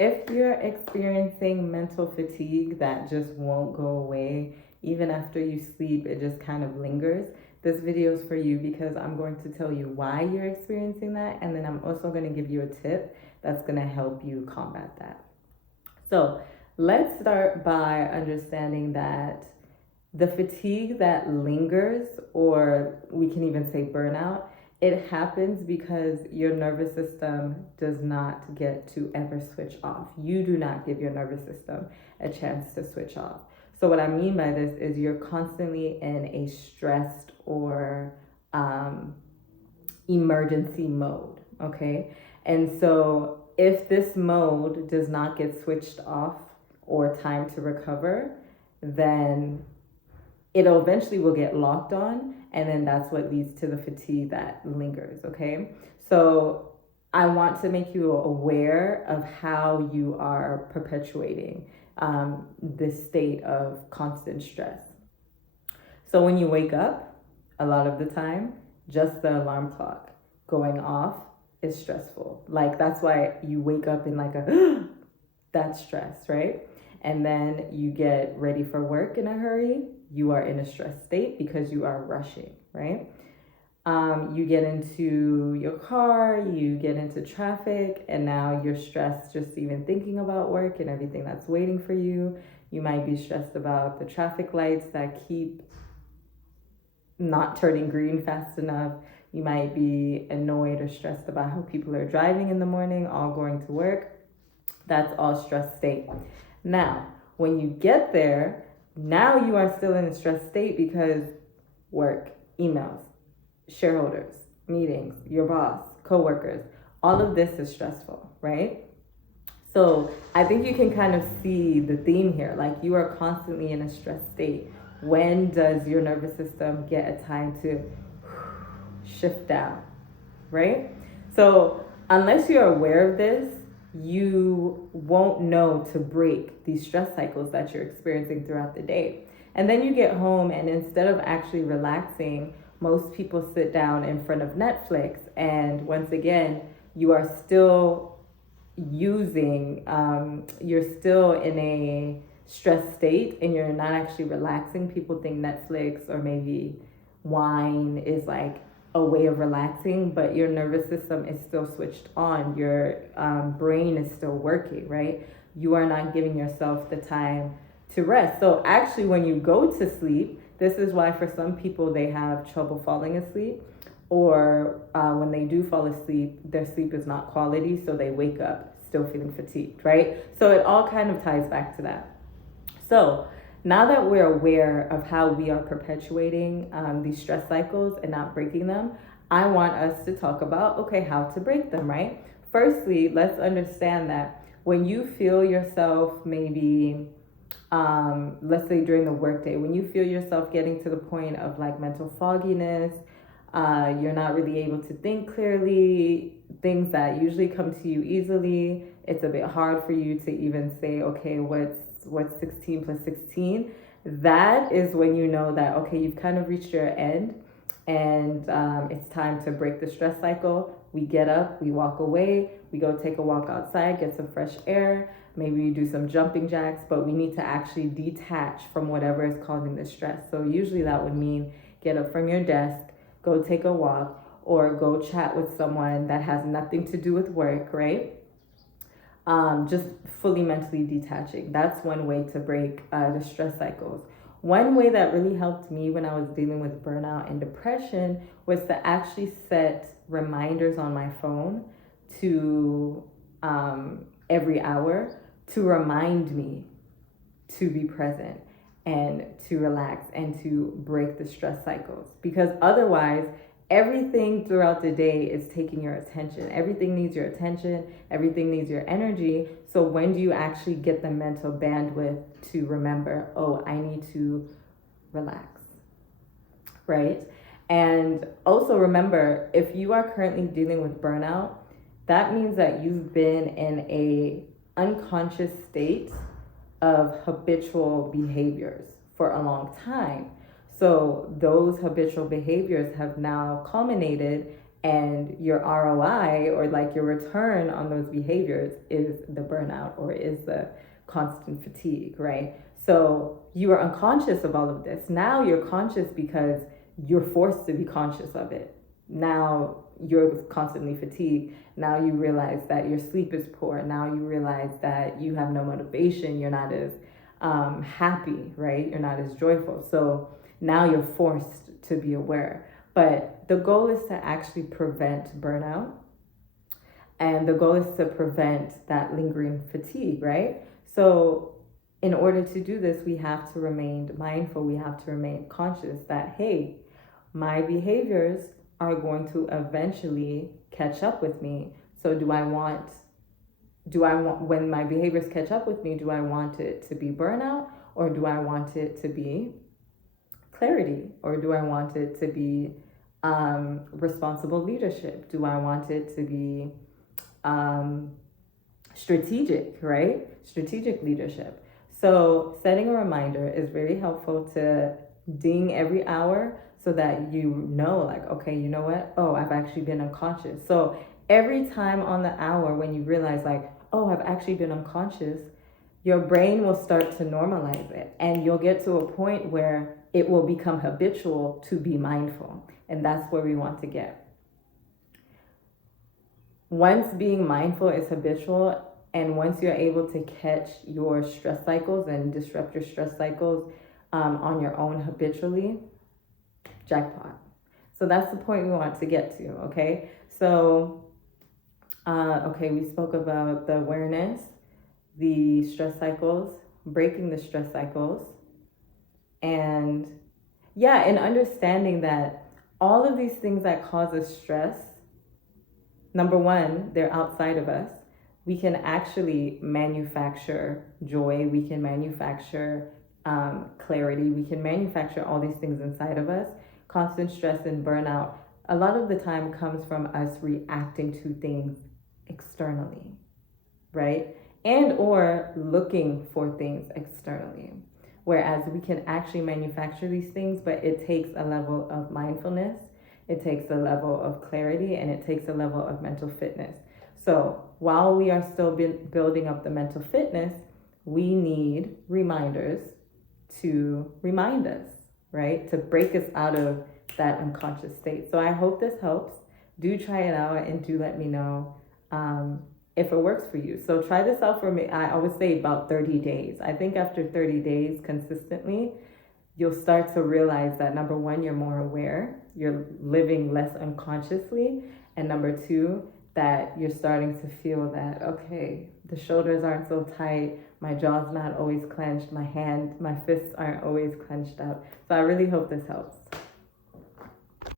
If you're experiencing mental fatigue that just won't go away, even after you sleep, it just kind of lingers, this video is for you because I'm going to tell you why you're experiencing that, and then I'm also going to give you a tip that's going to help you combat that. So, let's start by understanding that the fatigue that lingers, or we can even say burnout, it happens because your nervous system does not get to ever switch off. You do not give your nervous system a chance to switch off. So, what I mean by this is you're constantly in a stressed or emergency mode, okay? And so, if this mode does not get switched off or time to recover, then it eventually will get locked on, and then that's what leads to the fatigue that lingers, okay? So I want to make you aware of how you are perpetuating this state of constant stress. So when you wake up, a lot of the time, just the alarm clock going off is stressful. Like, that's why you wake up in like a that's stress, right? And then you get ready for work in a hurry. You are in a stress state because you are rushing, right? You get into your car, you get into traffic, and now you're stressed just even thinking about work and everything that's waiting for you. You might be stressed about the traffic lights that keep not turning green fast enough. You might be annoyed or stressed about how people are driving in the morning, all going to work. That's all stress state. Now, when you get there, now you are still in a stress state because work, emails, shareholders, meetings, your boss, coworkers, all of this is stressful, right? So I think you can kind of see the theme here. Like, you are constantly in a stress state. When does your nervous system get a time to shift down, right? So unless you're aware of this, you won't know to break these stress cycles that you're experiencing throughout the day. And then you get home, and instead of actually relaxing, most people sit down in front of Netflix. And once again, you are still you're still in a stress state and you're not actually relaxing. People think Netflix or maybe wine is like a way of relaxing, but your nervous system is still switched on. Your brain is still working, right? You are not giving yourself the time to rest. So actually, when you go to sleep, this is why for some people they have trouble falling asleep, or when they do fall asleep, their sleep is not quality, so they wake up still feeling fatigued, right? So it all kind of ties back to that. So now that we're aware of how we are perpetuating these stress cycles and not breaking them, I want us to talk about, okay, how to break them, right? Firstly, let's understand that when you feel yourself maybe, let's say during the workday, when you feel yourself getting to the point of like mental fogginess, you're not really able to think clearly, things that usually come to you easily, it's a bit hard for you to even say, okay, what's 16 plus 16? That is when you know that, okay, you've kind of reached your end, and it's time to break the stress cycle. We get up, we walk away, we go take a walk outside, get some fresh air, maybe you do some jumping jacks, but we need to actually detach from whatever is causing the stress. So usually that would mean get up from your desk, go take a walk, or go chat with someone that has nothing to do with work, right? Just fully mentally detaching. That's one way to break the stress cycles. One way that really helped me when I was dealing with burnout and depression was to actually set reminders on my phone to every hour to remind me to be present and to relax and to break the stress cycles. Because otherwise, everything throughout the day is taking your attention. Everything needs your attention. Everything needs your energy. So when do you actually get the mental bandwidth to remember, oh, I need to relax, right? And also remember, if you are currently dealing with burnout, that means that you've been in a unconscious state of habitual behaviors for a long time. So those habitual behaviors have now culminated and your ROI, or like your return on those behaviors, is the burnout or is the constant fatigue, right? So you are unconscious of all of this. Now you're conscious because you're forced to be conscious of it. Now you're constantly fatigued. Now you realize that your sleep is poor. Now you realize that you have no motivation. You're not as happy, right? You're not as joyful. So now you're forced to be aware. But the goal is to actually prevent burnout. And the goal is to prevent that lingering fatigue, right? So in order to do this, we have to remain mindful. We have to remain conscious that, hey, my behaviors are going to eventually catch up with me. So when my behaviors catch up with me, do I want it to be burnout, or do I want it to be clarity, or do I want it to be responsible leadership? Do I want it to be strategic, right? Strategic leadership. So setting a reminder is very helpful to ding every hour so that you know, like, okay, you know what? Oh, I've actually been unconscious. So every time on the hour when you realize, like, oh, I've actually been unconscious, your brain will start to normalize it, and you'll get to a point where it will become habitual to be mindful. And that's where we want to get. Once being mindful is habitual, and once you're able to catch your stress cycles and disrupt your stress cycles on your own habitually, jackpot. So that's the point we want to get to, okay? So, okay, we spoke about the awareness, the stress cycles, breaking the stress cycles, and understanding that all of these things that cause us stress, number one, they're outside of us. We can actually manufacture joy. We can manufacture clarity. We can manufacture all these things inside of us. Constant stress and burnout, a lot of the time, comes from us reacting to things externally, right? And or looking for things externally. Whereas we can actually manufacture these things, but it takes a level of mindfulness, it takes a level of clarity, and it takes a level of mental fitness. So while we are still building up the mental fitness, we need reminders to remind us, right? To break us out of that unconscious state. So I hope this helps. Do try it out and do let me know if it works for you. So try this out for me. I always say about 30 days. I think after 30 days consistently, you'll start to realize that number one, you're more aware, you're living less unconsciously, and number two, that you're starting to feel that, okay, the shoulders aren't so tight, my jaw's not always clenched, my fists aren't always clenched out. So I really hope this helps.